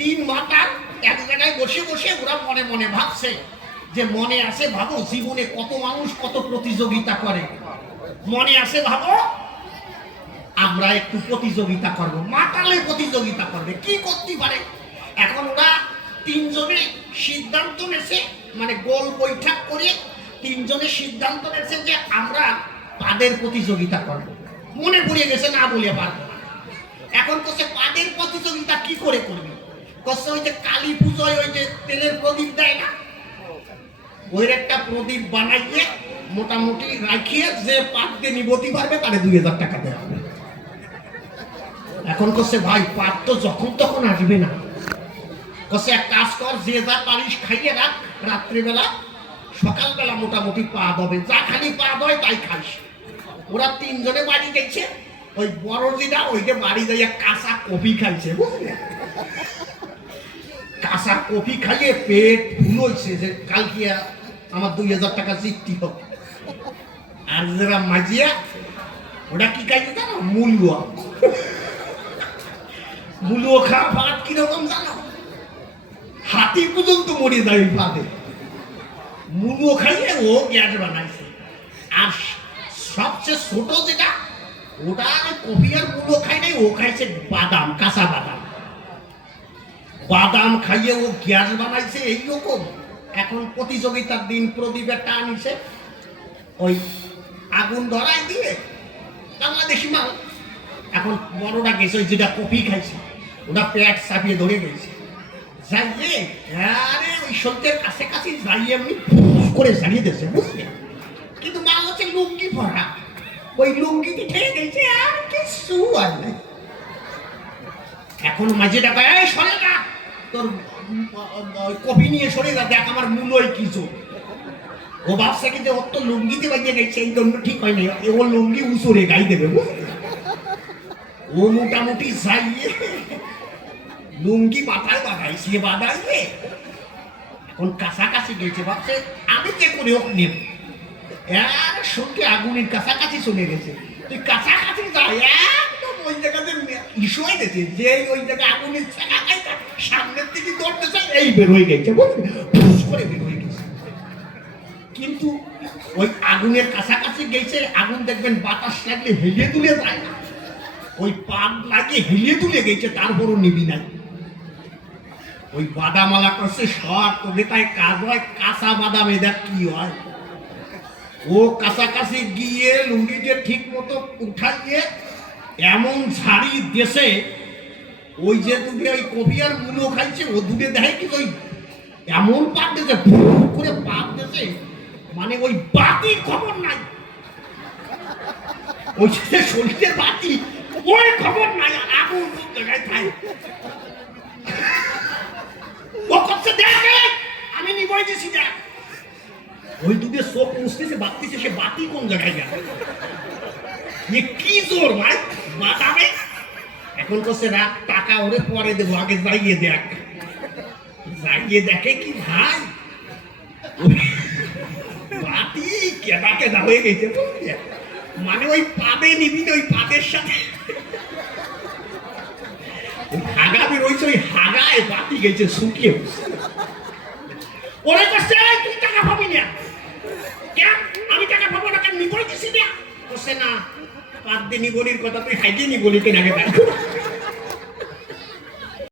তিন মাতা এক জায়গায় বসে বসে ওরা মনে মনে ভাবছে যে মনে আছে ভাবো জীবনে কত মানুষ কত প্রতিযোগিতা করে, মনে আছে ভাবো আমরা একটু প্রতিযোগিতা করব। মাতালে প্রতিযোগিতা করবে, কি করতে পারে। এখন ওরা তিনজনে সিদ্ধান্ত নেছে, মানে গোল বৈঠক করে তিনজনে সিদ্ধান্ত নেছে যে আমরা পাদের প্রতিযোগিতা করব। মনে পড়িয়ে গেছে না বলে পারবো না। এখন কোসে পাদের প্রতিযোগিতা কি করে করবে, কোসে ওই যে কালী পুজোয় ওই যে তেলের প্রদীপ দেয় না, ওই একটা প্রদীপ বানাইয়ে মোটামুটি রাখিয়ে যে পাদ দিয়ে নিবতি পারবে তাহলে 2000 টাকা দেওয়া হবে। এখন কোসে ভাই পাদ তো যখন তখন আসবে না, কোসে এক কাজ কর, যে যা পারিস খাইয়ে রাখ, রাত্রিবেলা সকালবেলা মোটামুটি পাদ হবে, যা খালি পাদ হয় তাই খাইস। ওরা তিনজনে বাড়ি গেছে, ওই বড় যেটা ওইটা বাড়ি যাইয়া কাঁচা কফি খাইছে, বুঝলে, কাঁচা কফি খাইয়ে পেট ফুল হয়েছে যে কালকে আমার 2000 টাকা জিততে হবে। আর যারা মাঝিয়া ওটা কি খাইছে জানো, মূল্য মূল্য খাওয়া ভাত কিরকম জানো, হাতি পর্যন্ত মরে যায় ভাতে। মূল্য খাইয়ে ও গ্যাস বানাইছে। আর সবচেয়ে ছোট যেটা ওটা কফি আর মূল্য খাই নাই, ও খাইছে বাদাম, কাঁচা বাদাম। বাদাম খাইয়ে ও গ্যাস বানাইছে এইরকম। এখন প্রতিযোগিতার দিন প্রদীপের টান নিছে, ওই আগুন ধরাই দিয়ে বাংলাদেশি মাল। এখন বড়টা গেছে ওই যেটা কফি খাইছে ওটা পেট চাপিয়ে ধরে গেছে, যাইয়ে আরে ওই সত্যের কাছে কাছে যাইয়ে এমনি করে জ্বালিয়ে দিয়েছে, বুঝলে। কিন্তু মাল হচ্ছে লুঙ্গি ভরা, ওই লুঙ্গিটি ঠেকে গেছে আর কিছু আর নাই। এখন মাঝে টাকা এই সরে না, তোর কফি নিয়ে সরে যা, দেখ আমার মূল্যই কিছু। ও ভাবছে কি যে ওর তো লুঙ্গিতে বাজিয়ে গেছে, এই জন্য ঠিক হয় নাই, ও লুঙ্গি উচুরে গাই দেবে, বুঝলে। ও মোটামুটি যাইয়ে লুঙ্গি মাথায় বাঁধাইছে, বাঁধাইবে এখন কাছাকাছি গেছে, ভাবছে আমি যে করে হোক নেব। এর সঙ্গে আগুনের কাছাকাছি চলে গেছে, তুই কাছাকাছি যাই একদম ওই জায়গাতে ইস্যু হয়ে গেছে, যে ওই জায়গায় আগুনের সামনের দিকে দৌড়তে চাই, এই বের হয়ে গেছে, বুঝলি, ফুস করে বের হয়ে গেছে। কিন্তু ওই আগুনের কাছাকাছি গেছে, আগুন দেখবেন বাতাস লাগলে হেলিয়ে তুলে যায় না, ওই পান লাগিয়ে হেলিয়ে তুলে গেছে, তারপরও নিবি নাই। ওই বাদামালা করছে সব তোদের তাই কাজ হয়, কাঁচা বাদামে দেখ কি হয়। ও কাছাকাছি গিয়ে লুঙ্গিকে ঠিক মতো উঠাইয়ে এমন ঝাড়ি দেশে, ওই যে দুধে ওই কফি আর মূলো খাইছে, ও দুধে দেখে কি ওই এমন পাপ দিয়েছে, করে পাপ দিয়েছে, মানে ওই বাতির খবর নাই, ওই যে শরীরের বাতি ওই খবর নাই, আর আগুন জায়গায় খাই। ও করছে দেখ আমি নিবই দিছি, দেখ ওই দুধে চোখ মুছতেছে, বাতিছে, সে বাতি কোন জায়গায় গেল, কি জোর ভাই বাদামে। এখন করছে রাখ, টাকা ওরে পরে দেবো, আগে যাইয়ে দেখ। যাইয়ে দেখে কি ভাই বাতি কেদা কেদা হয়ে গেছে, মানে ওই পাদে নিবি, ওই পাদের সাথে হাগা বেরোইছে, ওই হাগায় বাতি গেছে শুকিয়ে। ওরে করছে তুই টাকা পাবি না, কেন আমি টাকা পাবো না, কেন নিবই দিছি না, করছে না পাদ দিয়ে নিবলির কথা তুই হাইকে নিবলি কেন আগে